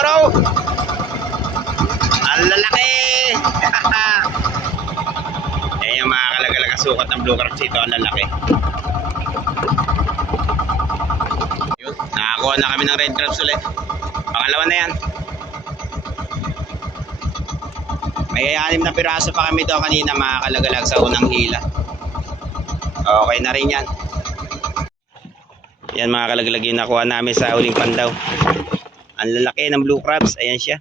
Yoro! Ang lalaki! Ayan yung mga kalagalag sukat ng blue crabs ito. Ang lalaki. Yun, nakakuha na kami ng red crabs ulit. Pangalawa na yan. May 6 na piraso pa kami doon kanina mga kalagalag sa unang hila. Okay na rin yan. Yan mga kalagalag yung nakuha namin sa uling pandaw. Ang lalaki ng blue crabs. Ayan siya.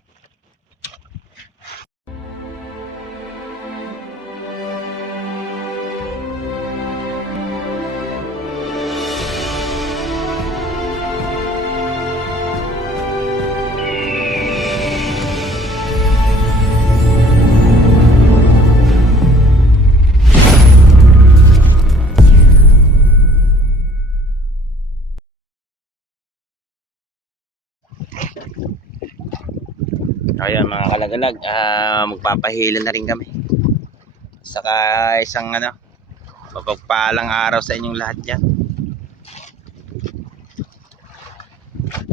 Ayan mga kalagalag, magpapahila na rin kami. Saka isang mapagpalang araw sa inyong lahat dyan.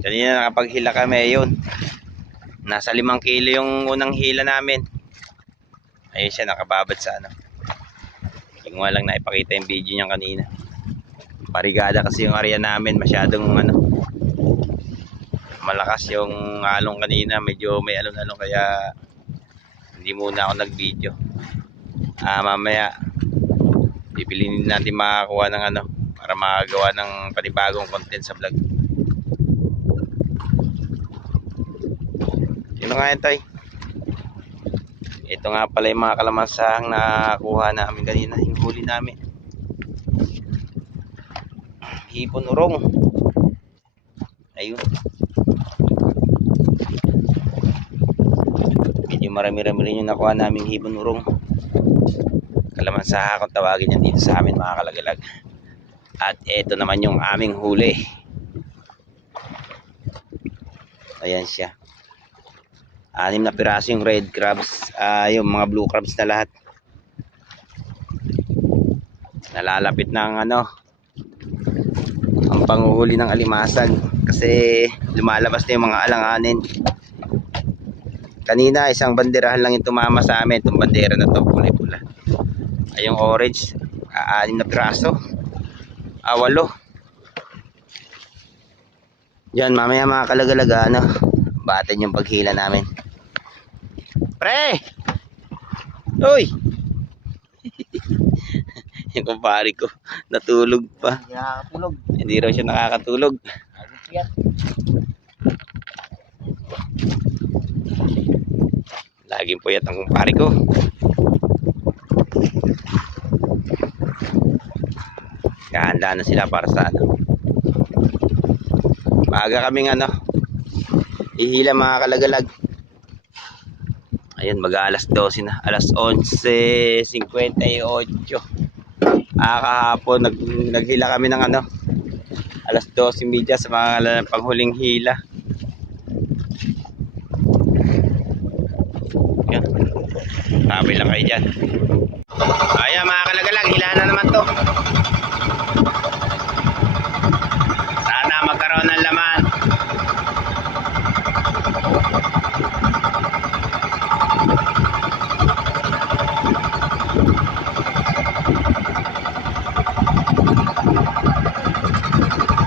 Kanina nakapaghila kami, yun. Nasa 5 kilo yung unang hila namin. Ayun siya, nakababad sa Hindi ko lang naipakita yung video niya kanina. Parigada kasi yung area namin, masyadong malakas yung alon kanina, medyo may alon-alon kaya hindi muna ako nag-video. Mamaya pipiliin natin makakuha ng para makagawa ng panibagong content sa vlog. Sino nga yan, Toy? Ito nga pala yung mga kalamansahang nakuha namin kanina, yung huli namin. Hipon urong. Ayun. Medyo marami-rami rin yung nakuha naming hipon urong. Kalamansaha kung tawagin yan dito sa amin mga kalagalag. At ito naman yung aming huli. Ayan siya. 6 na piraso yung red crabs. Yung mga blue crabs na lahat. Nalalapit ng ang panguhuli ng alimasag. Kasi lumalabas na yung mga alanganin. Kanina isang banderahan lang yung tumama sa amin. Itong bandera na to, kulay pula. Ay yung orange, 6 na piraso. 8. Yan, mamaya mga kalagalaga, batin yung paghila namin. Pre! Uy! Yung kumpare ko, natulog pa. Hindi raw siya nakakatulog. Laging puyat ang kumpare ko. Kahanda na sila para sa maaga kaming ihila mga kalagalag. Ayun, mag-alas 12 na. Alas 11:58. Kahapon naghila kami ng alas 12:30 sa mga panghuling hila. Yan. Tabi lang kayo dyan. Ayan mga kalagalag, hila na naman to. Sana magkaroon ng laman.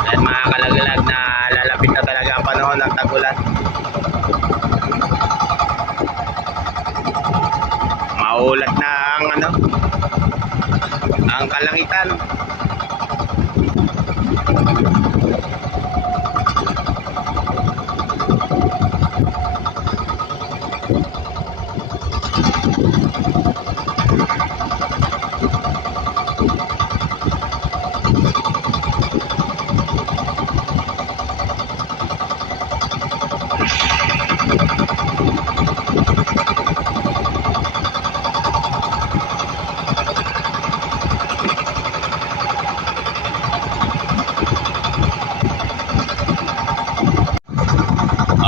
Ayan mga kalagalag, na lalapit na talaga ang panahon ng tag-ulan. Maulat na ang kalangitan.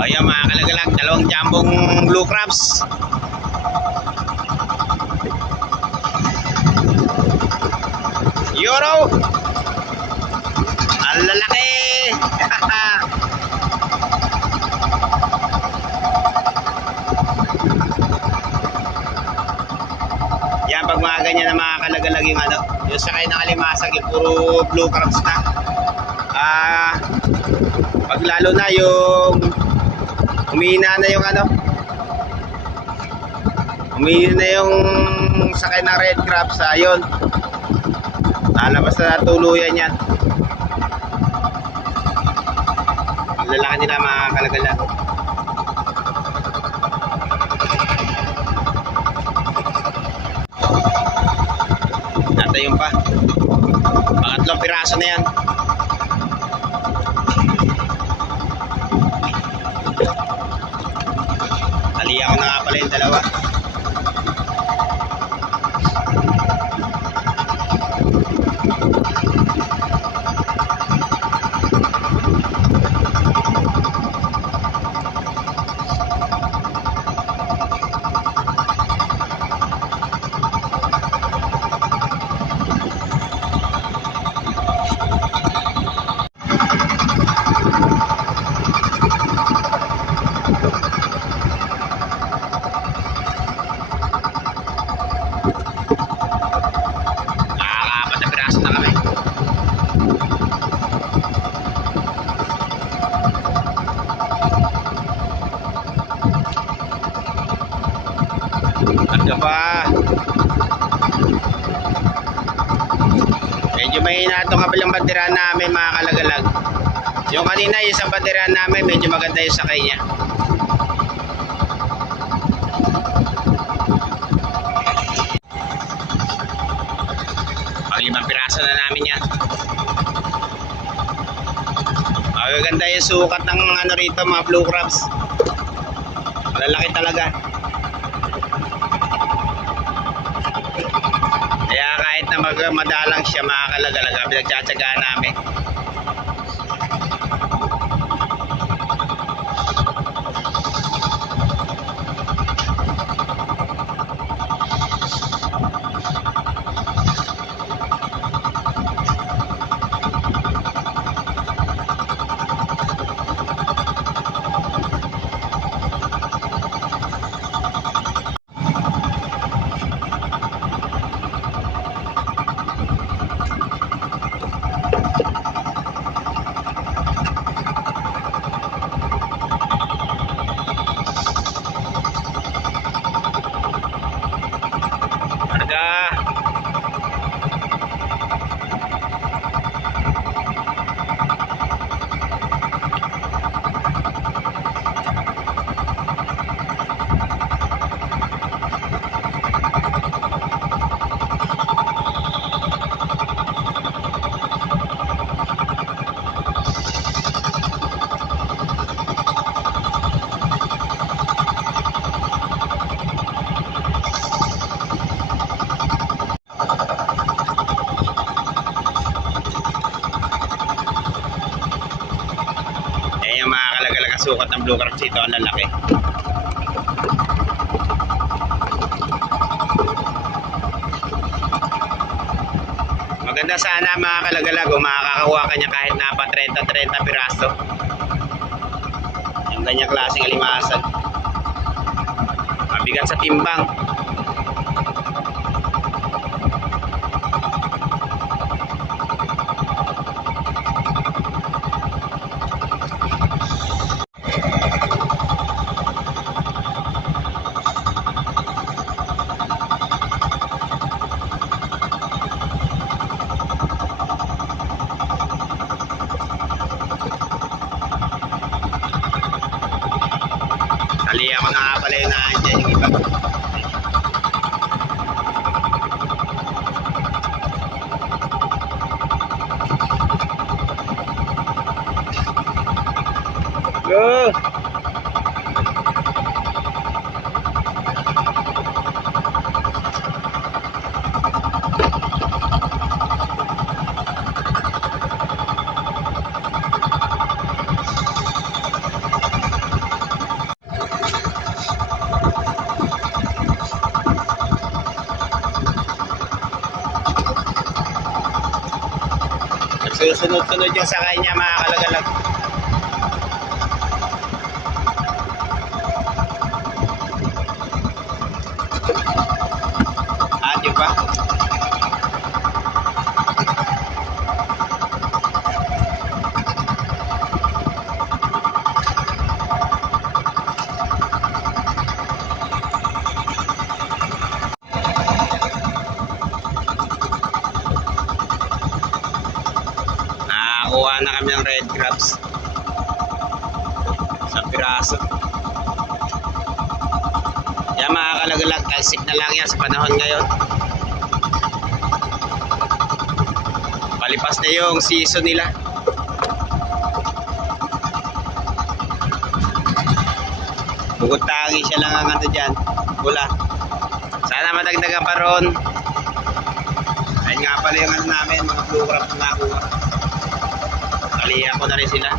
Ayan mga kalagalag, 2 jambong blue crabs. Yoro! Ang lalaki! puro blue crabs na. Pag lalo na yung umihina na yung ano, umihina na yung sakay ng red crabs, ayun, lalabas na tuluyan yan. Lalaki nila mga kalagalag. Natayon pa. Pangatlong piraso na yan. Taliya ko na nga pala yung dalawa. Ano ba? Medyo mahina itong kabilang bandiran namin mga kalagalag. Yung kanina yung isang bandiran namin medyo maganda yung sakay niya. Pang 5 piraso na namin yan. Magaganda yung sukat ng ano rito, mga blue crabs. Malalaki talaga. Kaya kahit na madalang siya mga kalagalag, pinagtsatsagaan namin. Sukat ng blue crabs ito, ang lalaki. Maganda sana mga kalagalag kung makakakuha ka niya kahit na pa 30 piraso. Yung ganyang klaseng alimasan. Mabigat sa timbang. Taliya ko na nga pala yun na dyan yung iba. Go! Susunod-sunod yung sakay niya mga kalagalag. At yun pa. piraso. Yan mga kalagalag, talsik na lang yan sa panahon ngayon. Palipas na yung season nila. Bukod tangi siya lang ang ano dyan, pula. Sana madagdagan pa ron. Ayun nga pala yung ano namin, mga blue crab na nakuha. Kaliya ko na rin sila.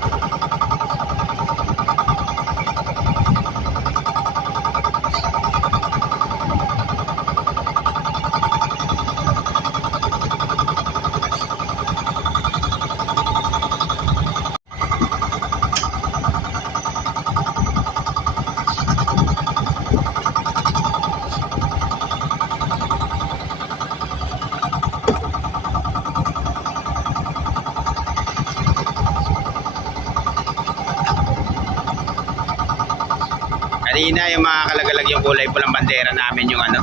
Kanina yung mga kalagalag yung kulay pulang bandera namin yung ano.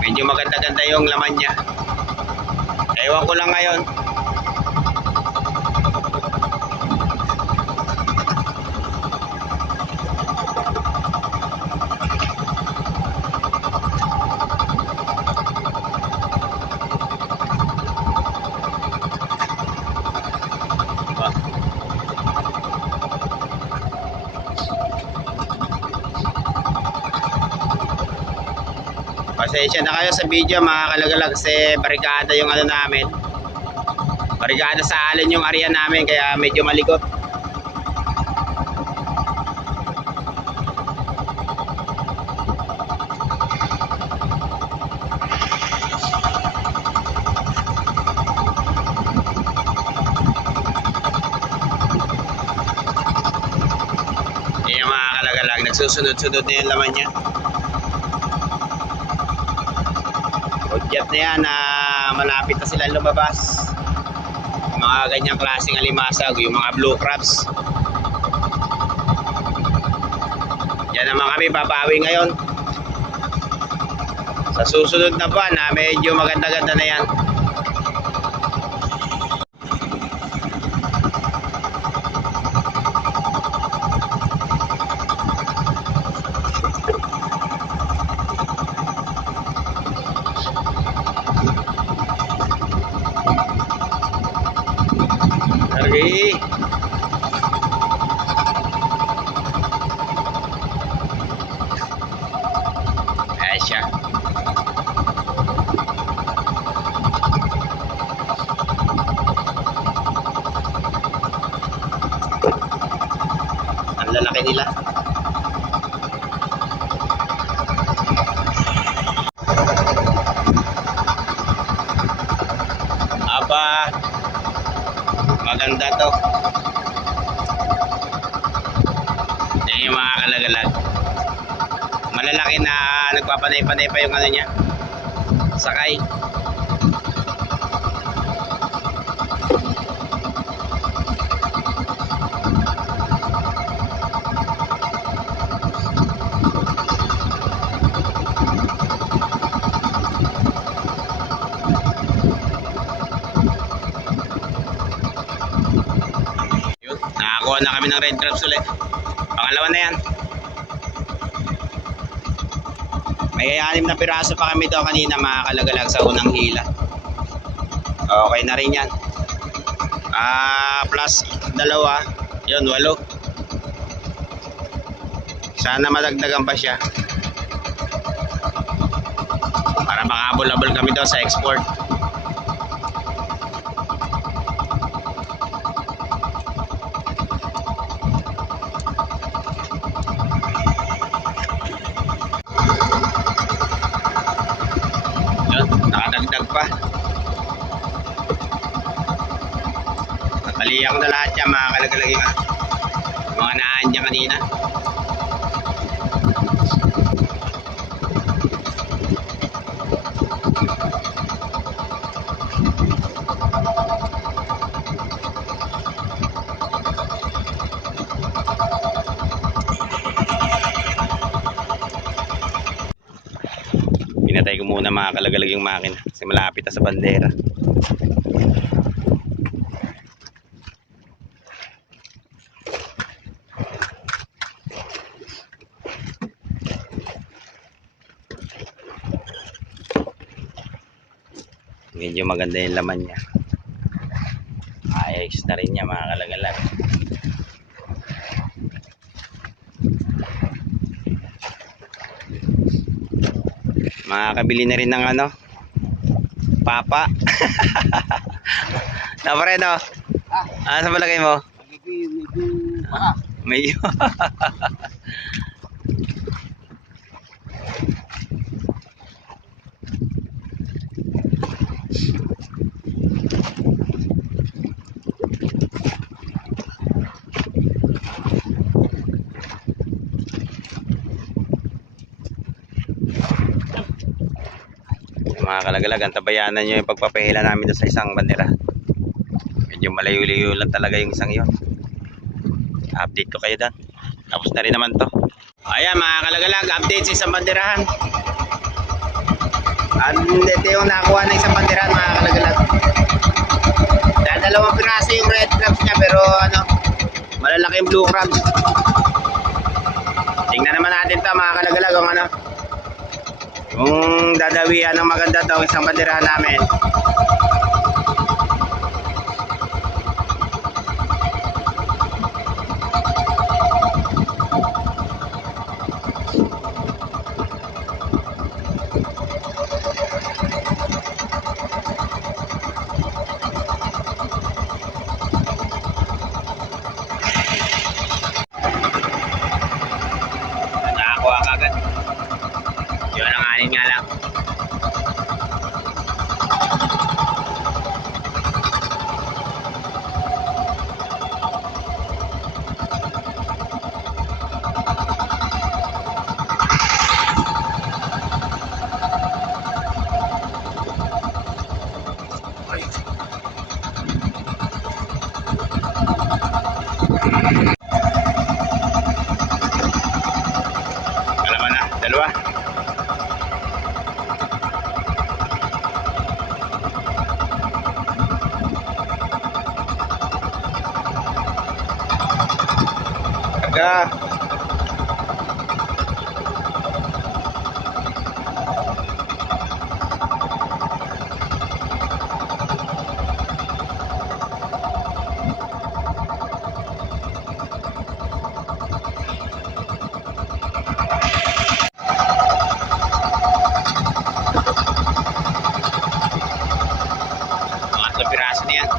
Medyo maganda-ganda yung laman niya. Ewan ko lang ngayon. Pasensya na kayo sa video mga kalagalag kasi barikada yung ano namin. Barikada sa alon yung area namin kaya medyo malikot. Ayan mga kalagalag, nagsusunod-sunod na yung laman niya. Udyat na yan na malapit na sila lumabas. Mga ganyang klaseng alimasag, yung mga blue crabs. Yan naman kami babawi ngayon. Sa susunod na buwan na medyo maganda-ganda na yan. Okay. Ayan siya. Ang lalaki nila. Aba, maganda to. Yan yung mga kalagalag. Malalaki na nagpapanay-panay pa yung ano niya. Sakay. Nakakuha na kami ng red crabs ulit. Pangalawa na yan. May 6 na piraso pa kami daw kanina mga kalagalag sa unang hila. Okay na rin yan. Plus 2. Yun, 8. Sana madagdagan pa siya. Para makabol-abol kami daw sa export. Nakadagdag pa. Nataliya ko na lahat yan mga kalagalag yung mga naan dyan kanina. Pinatay ko muna mga kalagalag yung makina kasi malapit na sa bandera. Medyo maganda yung laman niya. Ayos na rin niya mga kalagalag. Makakabili na rin ng ano, papa. Na pare no? Ano sa palagay mo? Medyo. Mga kalagalag, antabayanan nyo yung pagpapahila namin doon sa isang bandera. Medyo malayo-layo lang talaga yung isang yun. Update ko kayo doon. Tapos na rin naman to. Ayan mga kalagalag, update sa isang banderahan. Ito yung nakakuha ng isang banderahan mga kalagalag. Dahil 2 piraso yung red crabs niya, pero ano, malalaki yung blue crabs. Tingnan naman natin to mga kalagalag kung ano, kung dadawian ng maganda to isang banderahan namin. Nakakuha kagad. Yun ang anin nga lang. Kalaman na, 2. Karga. Mga 3 piraso na yan.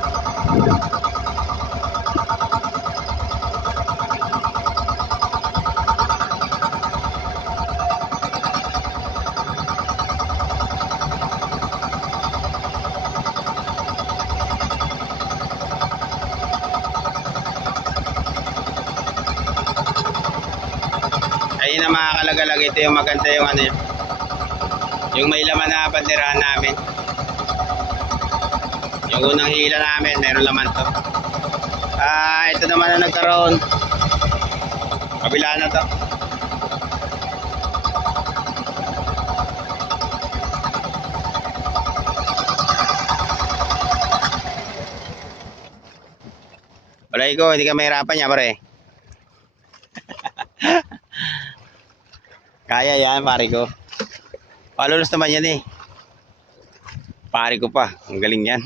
Ayun na mga kalagalag, ito yung maganda yung ano yun, yung may laman na banderahan namin. Yung unang hila namin meron laman to. Ito naman na nagkaroon, kabila na to. Walay ko, hindi ka mahirapan niya pare. Kaya yan, pare ko. Palulos naman yan eh. Pare ko pa. Ang galing yan.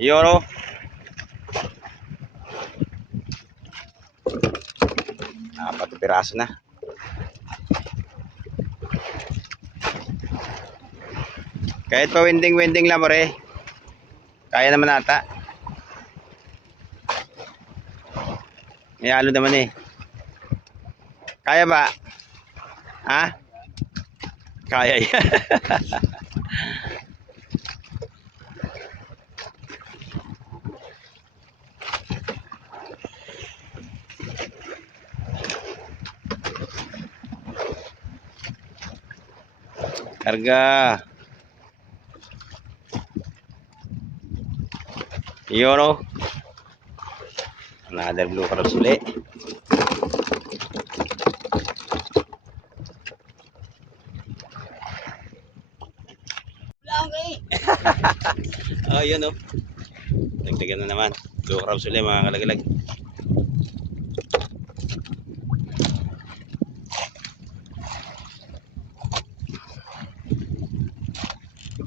Yoro. Apat na piraso na. Kahit pa winding-winding lang pare. Kaya naman ata. May halo naman eh. Kaya ba? Ha? Kaya yan. Karga. Yoro. Another blue crabs ulit. Oh, Ayan oh. Dagdagan na naman. Blue crabs ulit mga kalagalag.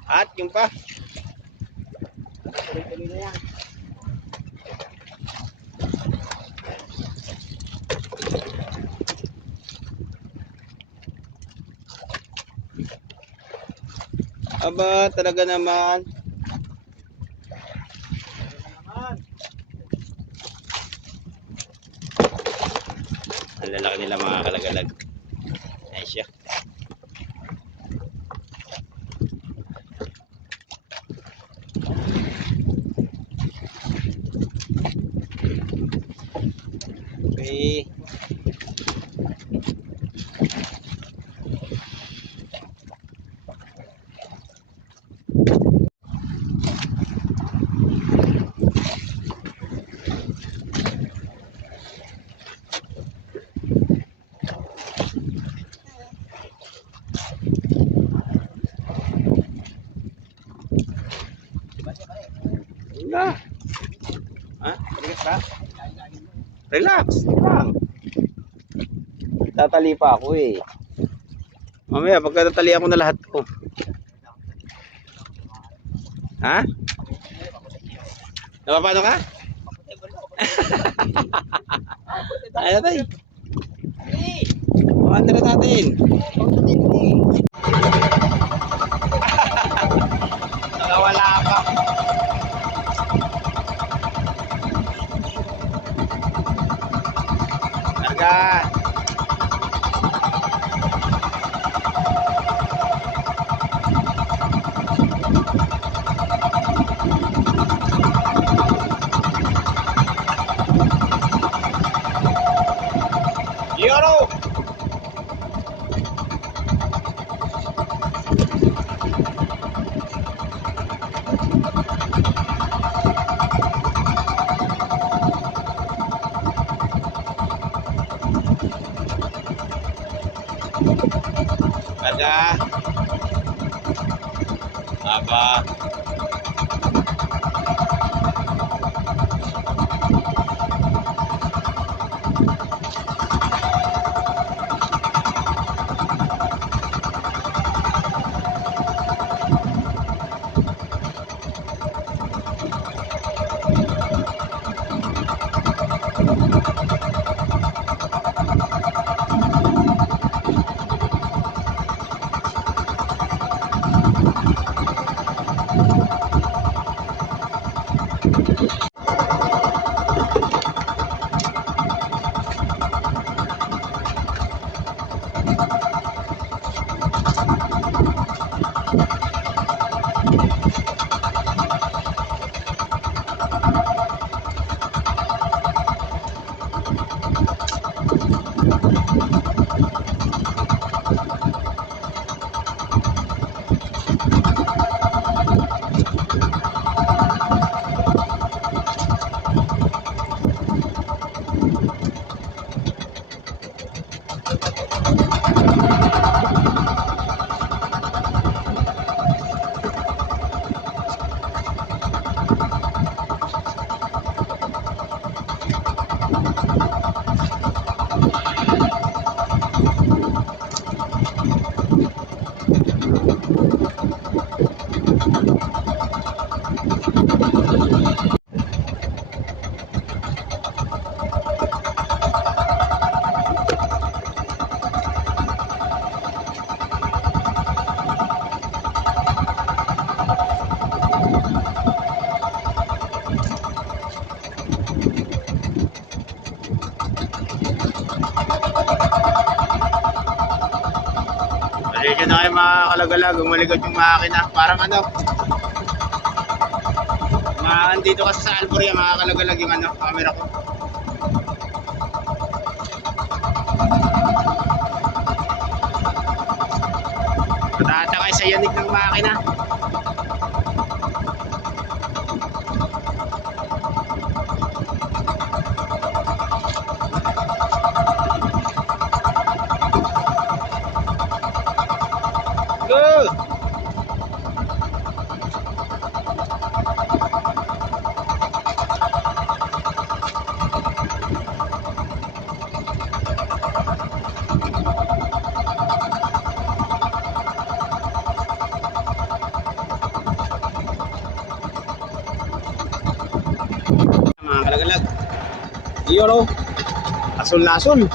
At yung pa. Tuloy-tuloy na yan. Aba, talaga naman. Ang lalaki nila mga kalagalag. Ayun siya. Okay. Wala. Ha? Relax ba? Relax. Lang. Tatali pa ako eh. Mamaya pagkatatali ako na lahat ko. Ha? Napapano ka? Ano tayo? Paano na natin? Nakawala ka. Larga. Yoro. Larga. Aba. Pasensya na kayo mga kalagalag, umaligot yung makina. Parang ano, andito kasi sa Alburia mga kalagalag yung ano, camera ko. Natatakay sa yanig ng makina. Go! Yun o. Asul na asul.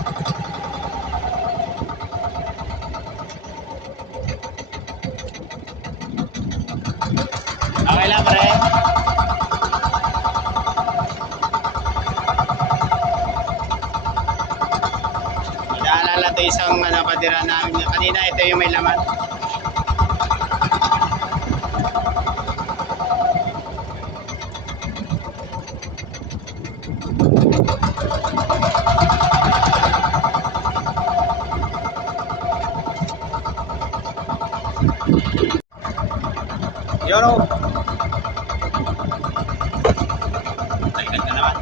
Okay lang, pre. Naalala ito isang patira namin kanina. Ito yung may laman. Yun o. Talikan ka naman.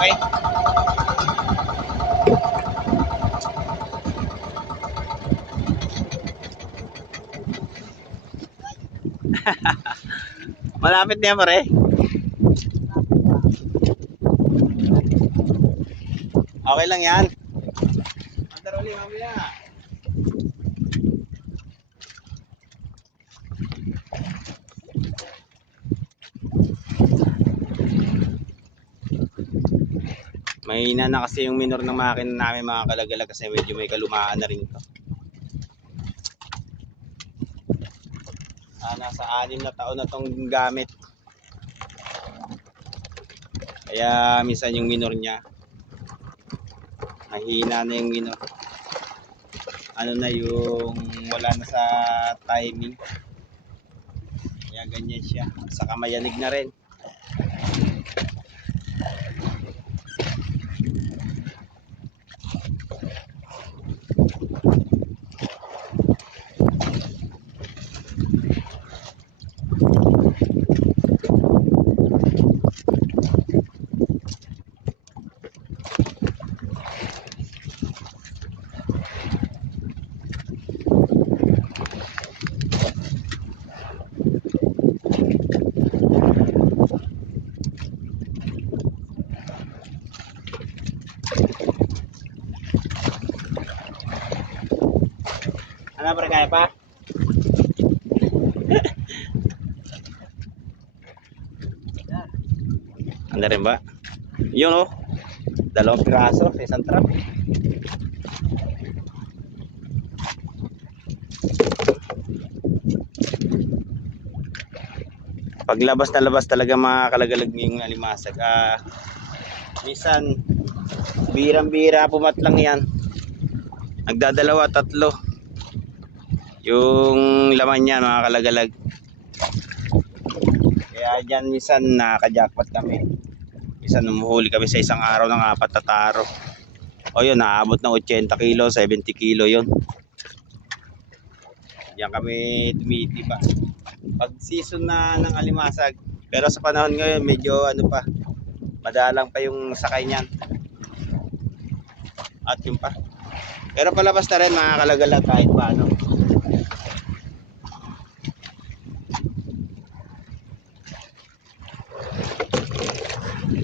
Okay. Malapit na yan, pare. Okay lang yan. Antar ulit mamaya. Mahina na kasi yung minor ng makina namin mga kalagalag kasi medyo may kalumaan na rin ito. Nasa 6 na taon na itong gamit. Kaya minsan yung minor niya mahina na yung minor. Ano na yung wala na sa timing. Kaya ganyan siya. Saka mayanig na rin. Ano pa, kaya pa? Ano rin ba? Yun o. 2 piraso sa isang trap. Paglabas na labas talaga mga kalagalag yung alimasag. Minsan birang-bira pumatlang yan. Nagdadalawa, 3 yung laman niya mga kalagalag. Kaya dyan minsan nakaka-jackpot kami. Minsan numuhuli kami sa isang araw ng 4 na taro. O yun, naabot ng 80 kilo, 70 kilo yun. Diyan kami tumitiba pag season na ng alimasag. Pero sa panahon ngayon medyo ano pa, madalang pa yung sakay niyan. At yun pa. Pero palabas na rin mga kalagalag kahit paano.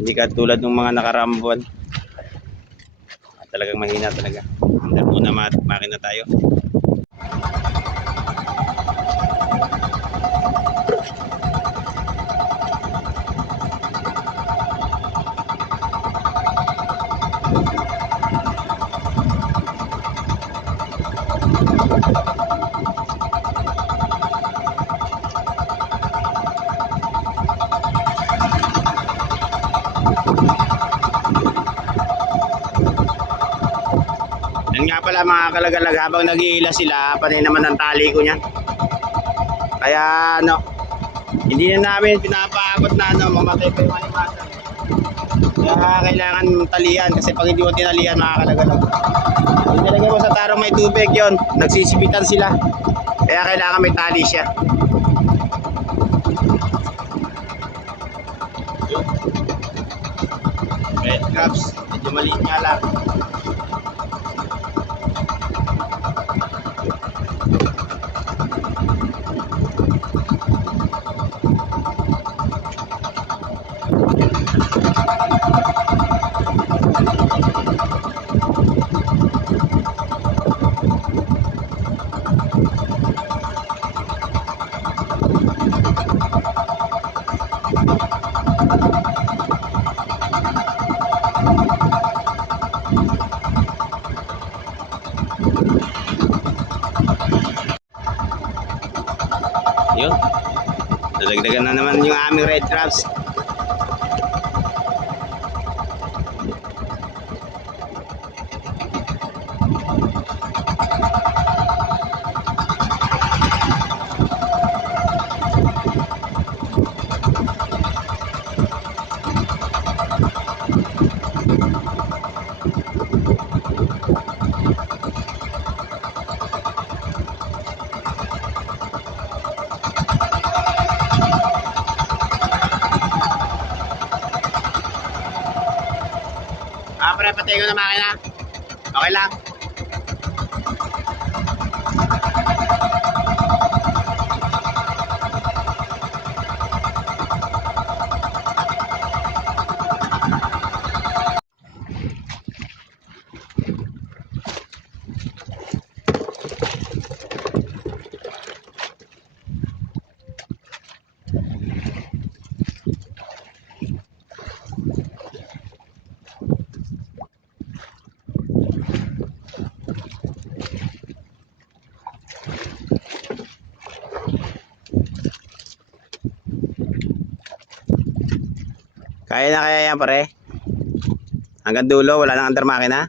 Hindi katulad ng mga nakaraang buwan. Talagang mahina talaga. Under muna makina tayo. Yan nga pala mga kalagalag, habang nag-iila sila, panay naman ang tali ko niyan. Kaya ano, hindi na namin pinapaabot na mamatay pa yung animasan. Kaya kailangan talian kasi pag hindi mo tinalian mga kalagalag, inilagay mo sa tarong may tubig yon, nagsisipitan sila. Kaya kailangan may tali siya. red crabs. Medyo maliit nga lang. Yun. Dadagdagan na naman yung aming red crabs. Pre, patay ko na makina. Okay lang. Kaya na kaya yan pare? Hanggang dulo, wala nang under makina?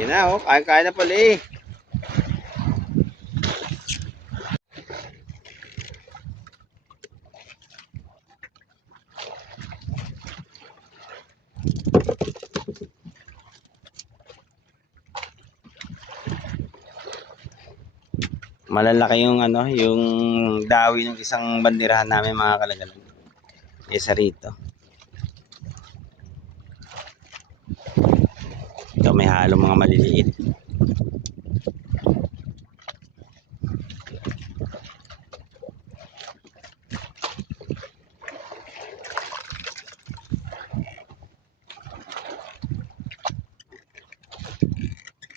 Yan na oh, kaya na pala eh. Malalaki yung ano, yung dawi ng isang bandirahan namin mga kalagalan. Isa rito. Ito may halong mga maliliit.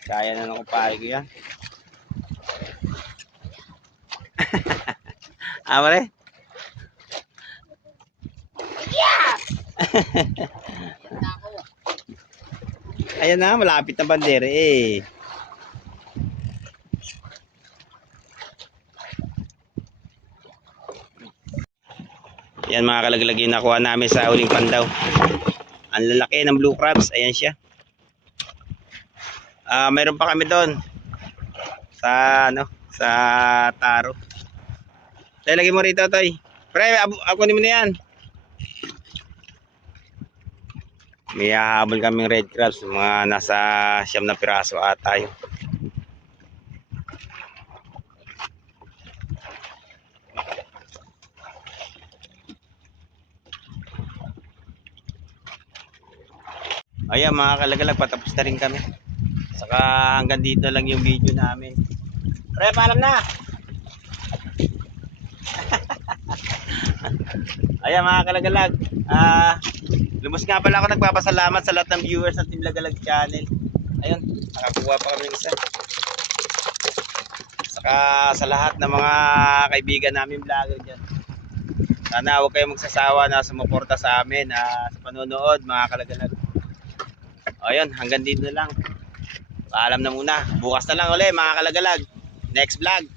Kaya na ng kumpare ko yan. Pare? Yeah! Ayan na, malapit na bandera eh. Yan mga kalaglag yung nakuha namin sa huling pandaw. Ang lalaki ng blue crabs, ayan siya. Mayroon pa kami doon sa ano, sa taro. Tay, lagay mo rito, Tay. Pre, kunin mo na yan. May hahabol kaming red crabs. Mga nasa 9 na piraso ata yun. Ayan mga kalagalag, patapos na rin kami. Saka hanggang dito lang yung video namin. Pre, paalam na! Ayan mga kalagalag, lumos nga pala ako, nagpapasalamat sa lahat ng viewers ng Team Lagalag Channel. Ayun, nakakuha pa kami ng isa. Saka sa lahat ng mga kaibigan namin vlogger dyan, sana huwag kayong magsasawa na sumuporta sa amin sa panonood mga kalagalag. Ayun, hanggang dito na lang. Paalam na muna, bukas na lang ulit mga kalagalag. Next vlog.